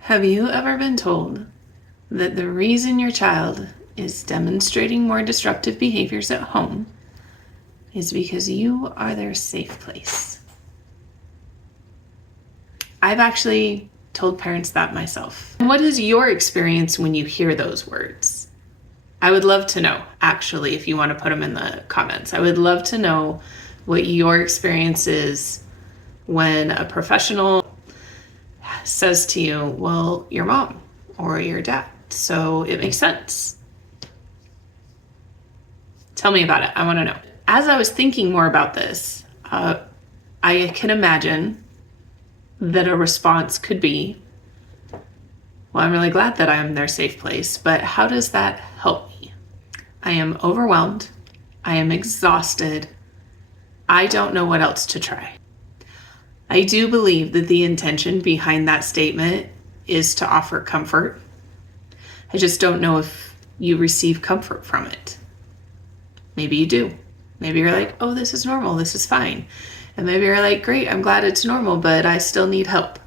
Have you ever been told that the reason your child is demonstrating more disruptive behaviors at home is because you are their safe place? I've actually told parents that myself. What is your experience when you hear those words? I would love to know, actually, if you want to put them in the comments. I would love to know what your experience is when a professional says to you, well, your mom or your dad, so it makes sense. Tell me about it. I want to know. As I was thinking more about this, I can imagine that a response could be, well, I'm really glad that I'm their safe place, but how does that help me? I am overwhelmed. I am exhausted. I don't know what else to try. I do believe that the intention behind that statement is to offer comfort. I just don't know if you receive comfort from it. Maybe you do. Maybe you're like, oh, this is normal. This is fine. And maybe you're like, great, I'm glad it's normal, but I still need help.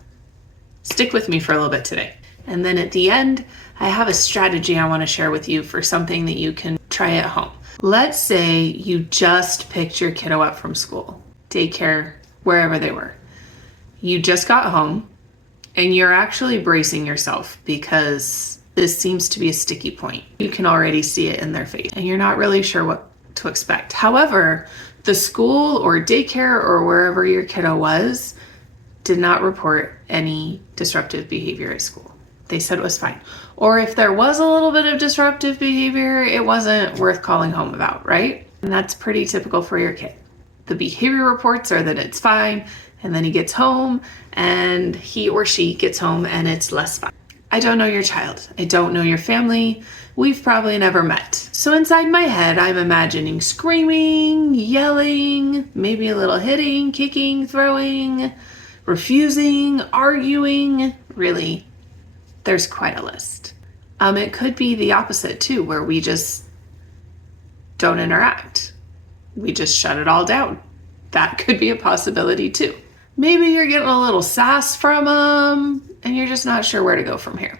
Stick with me for a little bit today. And then at the end, I have a strategy I want to share with you for something that you can try at home. Let's say you just picked your kiddo up from school, daycare, wherever they were. You just got home and you're actually bracing yourself because this seems to be a sticky point. You can already see it in their face and you're not really sure what to expect. However, the school or daycare or wherever your kiddo was did not report any disruptive behavior at school. They said it was fine. Or if there was a little bit of disruptive behavior, it wasn't worth calling home about, right? And that's pretty typical for your kid. The behavior reports are that it's fine, and then he gets home and he or she gets home and it's less fine. I don't know your child. I don't know your family. We've probably never met. So inside my head, I'm imagining screaming, yelling, maybe a little hitting, kicking, throwing, refusing, arguing. Really, there's quite a list. It could be the opposite too, where we just don't interact. We just shut it all down. That could be a possibility too. Maybe you're getting a little sass from them and you're just not sure where to go from here.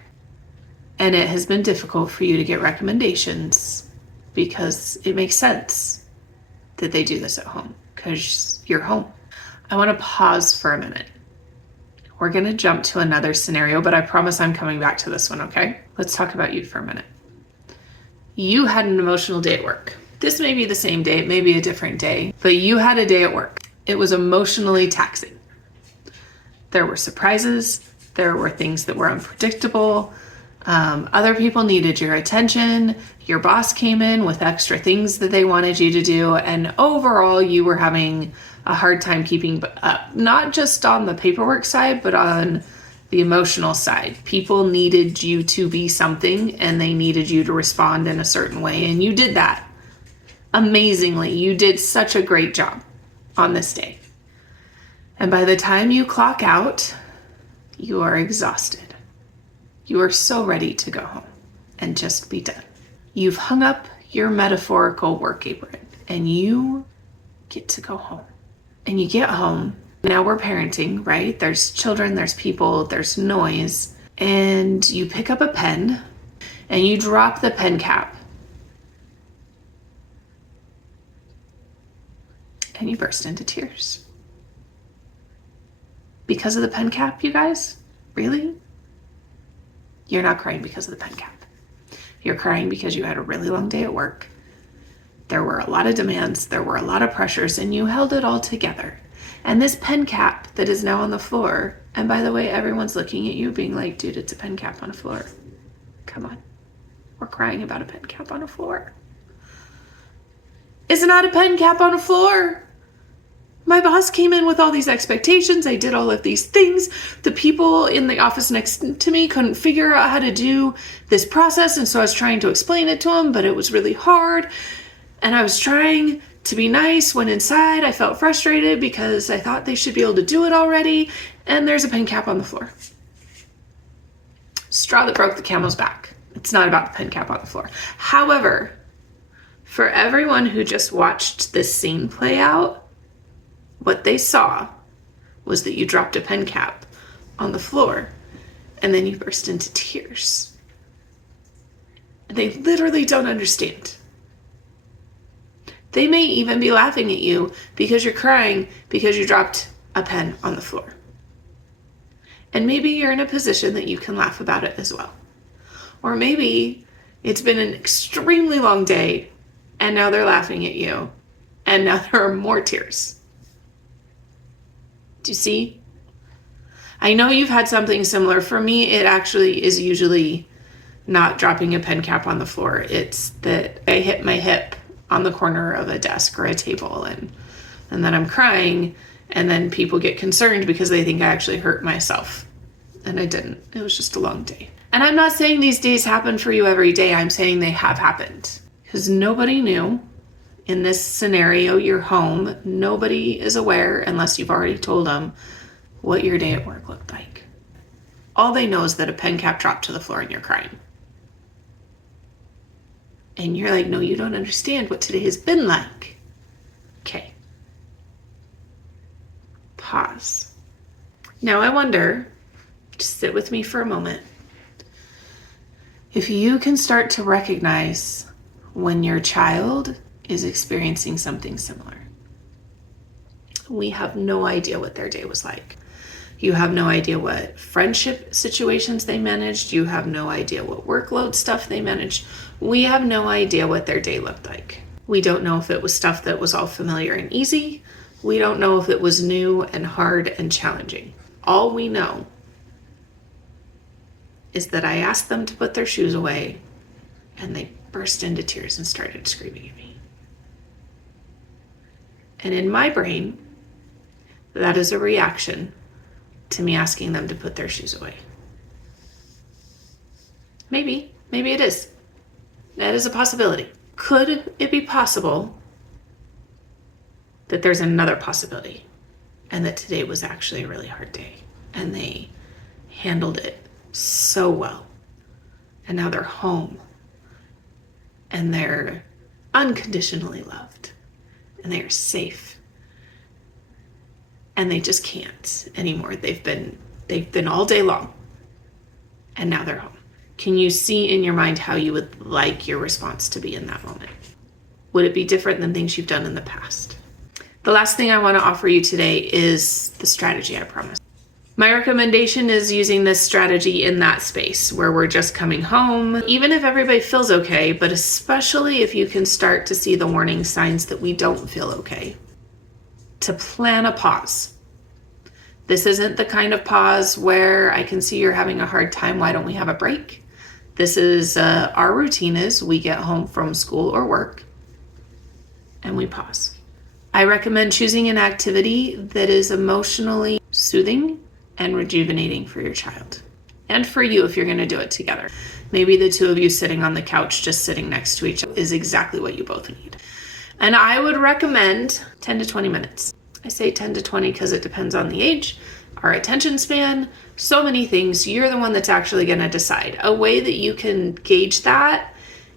And it has been difficult for you to get recommendations because it makes sense that they do this at home because you're home. I want to pause for a minute. We're going to jump to another scenario, but I promise I'm coming back to this one, okay? Let's talk about you for a minute. You had an emotional day at work. This may be the same day, it may be a different day, but you had a day at work. It was emotionally taxing. There were surprises. There were things that were unpredictable. Other people needed your attention. Your boss came in with extra things that they wanted you to do. And overall, you were having a hard time keeping up, not just on the paperwork side, but on the emotional side. People needed you to be something and they needed you to respond in a certain way. And you did that amazingly. You did such a great job on this day. And by the time you clock out, you are exhausted. You are so ready to go home and just be done. You've hung up your metaphorical work apron and you get to go home. And you get home. Now we're parenting, right? There's children, there's people, there's noise. And you pick up a pen and you drop the pen cap. And you burst into tears. Because of the pen cap, you guys? Really? You're not crying because of the pen cap. You're crying because you had a really long day at work. There were a lot of demands, there were a lot of pressures, and you held it all together. And this pen cap that is now on the floor, and by the way, everyone's looking at you being like, dude, it's a pen cap on a floor. Come on. We're crying about a pen cap on a floor. It's not a pen cap on a floor. My boss came in with all these expectations. I did all of these things. The people in the office next to me couldn't figure out how to do this process. And so I was trying to explain it to them, but it was really hard. And I was trying to be nice when inside I felt frustrated because I thought they should be able to do it already. And there's a pen cap on the floor. Straw that broke the camel's back. It's not about the pen cap on the floor. However, for everyone who just watched this scene play out, what they saw was that you dropped a pen cap on the floor And then you burst into tears. And they literally don't understand. They may even be laughing at you because you're crying because you dropped a pen on the floor. And maybe you're in a position that you can laugh about it as well. Or maybe it's been an extremely long day and now they're laughing at you and now there are more tears. Do you see? I know you've had something similar. For me, it actually is usually not dropping a pen cap on the floor. It's that I hit my hip on the corner of a desk or a table and then I'm crying, and then people get concerned because they think I actually hurt myself. And I didn't. It was just a long day. And I'm not saying these days happen for you every day. I'm saying they have happened. Because nobody knew. In this scenario, you're home. Nobody is aware, unless you've already told them, what your day at work looked like. All they know is that a pen cap dropped to the floor and you're crying. And you're like, no, you don't understand what today has been like. Okay. Pause. Now I wonder, just sit with me for a moment, if you can start to recognize when your child is experiencing something similar. We have no idea what their day was like. You have no idea what friendship situations they managed. You have no idea what workload stuff they managed. We have no idea what their day looked like. We don't know if it was stuff that was all familiar and easy. We don't know if it was new and hard and challenging. All we know is that I asked them to put their shoes away and they burst into tears and started screaming at me. And in my brain, that is a reaction to me asking them to put their shoes away. Maybe it is. That is a possibility. Could it be possible that there's another possibility and that today was actually a really hard day and they handled it so well and now they're home and they're unconditionally loved and they are safe and they just can't anymore. They've been all day long and now they're home. Can you see in your mind how you would like your response to be in that moment? Would it be different than things you've done in the past? The last thing I want to offer you today is the strategy I promised. My recommendation is using this strategy in that space where we're just coming home, even if everybody feels okay, but especially if you can start to see the warning signs that we don't feel okay, to plan a pause. This isn't the kind of pause where I can see you're having a hard time. Why don't we have a break? This is our routine is we get home from school or work and we pause. I recommend choosing an activity that is emotionally soothing and rejuvenating for your child and for you if you're going to do it together. Maybe the two of you sitting on the couch, just sitting next to each other, is exactly what you both need. And I would recommend 10 to 20 minutes. I say 10 to 20 because it depends on the age, our attention span, so many things. You're the one that's actually going to decide. A way that you can gauge that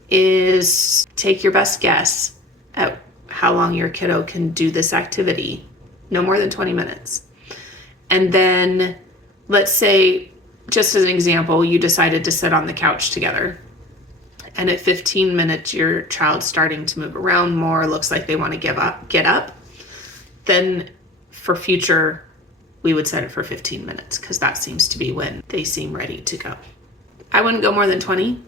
is take your best guess at how long your kiddo can do this activity, no more than 20 minutes. And then let's say, just as an example, you decided to sit on the couch together. And at 15 minutes, your child's starting to move around more, looks like they want to get up. Then for future, we would set it for 15 minutes because that seems to be when they seem ready to go. I wouldn't go more than 20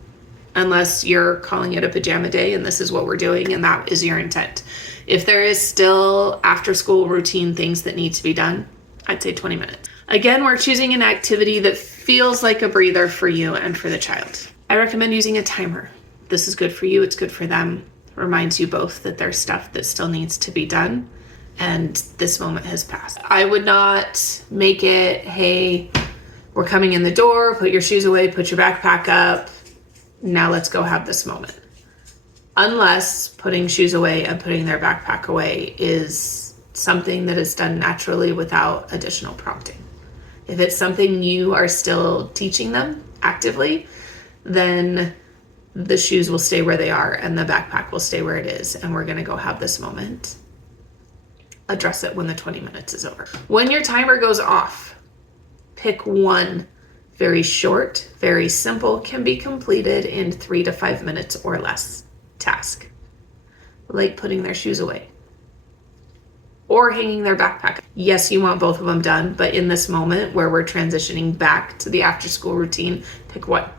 unless you're calling it a pajama day and this is what we're doing and that is your intent. If there is still after school routine things that need to be done, I'd say 20 minutes. Again, we're choosing an activity that feels like a breather for you and for the child. I recommend using a timer. This is good for you, it's good for them. It reminds you both that there's stuff that still needs to be done and this moment has passed. I would not make it, hey, we're coming in the door, put your shoes away, put your backpack up, now let's go have this moment. Unless putting shoes away and putting their backpack away is something that is done naturally without additional prompting. If it's something you are still teaching them actively, then the shoes will stay where they are and the backpack will stay where it is. And we're going to go have this moment. Address it when the 20 minutes is over. When your timer goes off, pick one very short, very simple, can be completed in 3 to 5 minutes or less task, like putting their shoes away or hanging their backpack. Yes, you want both of them done, but in this moment where we're transitioning back to the after school routine, pick one.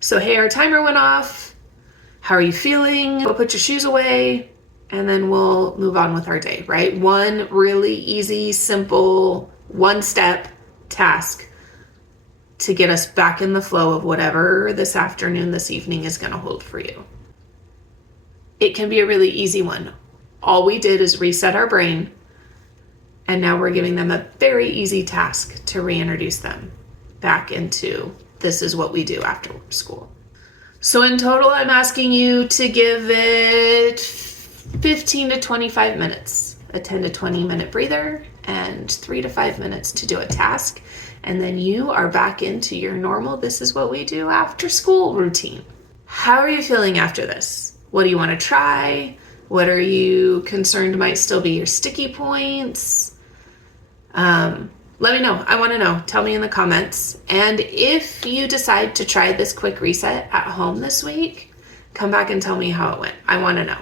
So, hey, our timer went off. How are you feeling? Go put your shoes away, and then we'll move on with our day, right? One really easy, simple, one-step task to get us back in the flow of whatever this afternoon, this evening is going to hold for you. It can be a really easy one. All we did is reset our brain, and now we're giving them a very easy task to reintroduce them back into this is what we do after school. So in total, I'm asking you to give it 15 to 25 minutes, a 10 to 20 minute breather, and 3 to 5 minutes to do a task. And then you are back into your normal, this is what we do after school routine. How are you feeling after this? What do you want to try? What are you concerned might still be your sticky points? Let me know. I want to know. Tell me in the comments. And if you decide to try this quick reset at home this week, come back and tell me how it went. I want to know.